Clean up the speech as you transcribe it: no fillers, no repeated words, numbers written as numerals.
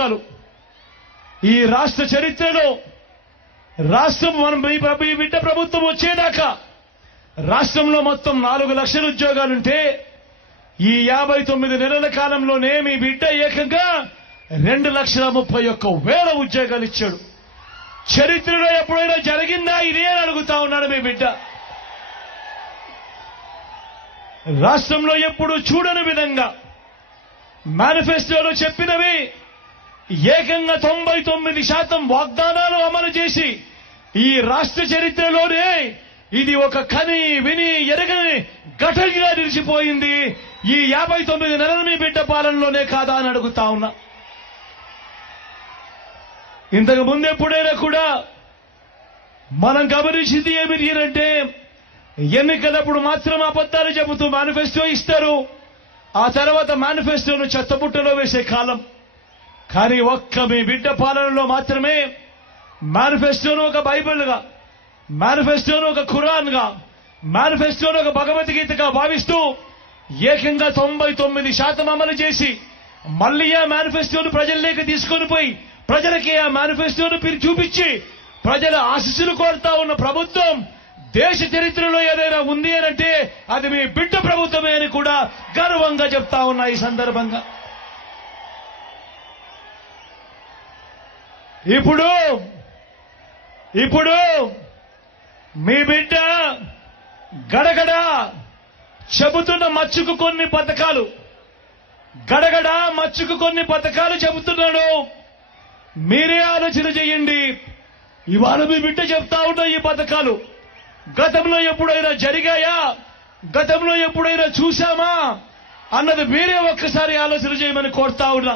పథకాలు. ఈ రాష్ట్ర చరిత్రలో రాష్ట్రం మనం ఈ బిడ్డ ప్రభుత్వం వచ్చేదాకా రాష్ట్రంలో మొత్తం 4 లక్షల ఉద్యోగాలుంటే ఈ 59 నెలల కాలంలోనే మీ బిడ్డ ఏకంగా 2,31,000 ఉద్యోగాలు ఇచ్చాడు. చరిత్రలో ఎప్పుడైనా జరిగిందా ఇదే అని అడుగుతా ఉన్నాడు మీ బిడ్డ. రాష్ట్రంలో ఎప్పుడు చూడని విధంగా మేనిఫెస్టోలో చెప్పినవి ఏకంగా 99% వాగ్దానాలు అమలు చేసి ఈ రాష్ట్ర చరిత్రలోనే ఇది ఒక కని విని ఎరగని ఘటనగా నిలిచిపోయింది. ఈ 59 నెలల మీ బిడ్డ పాలనలోనే కాదా అని అడుగుతా ఉన్నా. ఇంతకు ముందెప్పుడైనా కూడా మనం గమనించింది ఏమిటి అంటే ఎన్నికలప్పుడు మాత్రం అబద్ధాలు చెబుతూ మేనిఫెస్టో ఇస్తారు, ఆ తర్వాత మేనిఫెస్టోను చెత్తబుట్టలో వేసే కాలం. కానీ ఒక్క మీ బిడ్డ పాలనలో మాత్రమే మేనిఫెస్టోను ఒక బైబిల్గా, మేనిఫెస్టోను ఒక ఖురాన్గా, మేనిఫెస్టోను ఒక భగవద్గీతగా భావిస్తూ ఏకంగా 99% అమలు చేసి మళ్లీ ఆ మేనిఫెస్టోను ప్రజల్లోకి తీసుకొని పోయి ప్రజలకి ఆ మేనిఫెస్టోను చూపించి ప్రజల ఆశీస్సులు కోరుతా ఉన్న ప్రభుత్వం దేశ చరిత్రలో ఏదైనా ఉంది అంటే అది మీ బిడ్డ ప్రభుత్వమే అని కూడా గర్వంగా చెప్తా ఉన్నా. ఈ సందర్భంగా ఇప్పుడు మీ బిడ్డ గడగడ చెబుతున్న మచ్చుకు కొన్ని పథకాలు, గడగడ మచ్చుకు కొన్ని పథకాలు చెబుతున్నాడు. మీరే ఆలోచన చేయండి. ఇవాళ మీ బిడ్డ చెప్తా ఉన్న ఈ పథకాలు గతంలో ఎప్పుడైనా జరిగాయా, గతంలో ఎప్పుడైనా చూశామా అన్నది మీరే ఒక్కసారి ఆలోచన చేయమని కోరుతా ఉన్నా.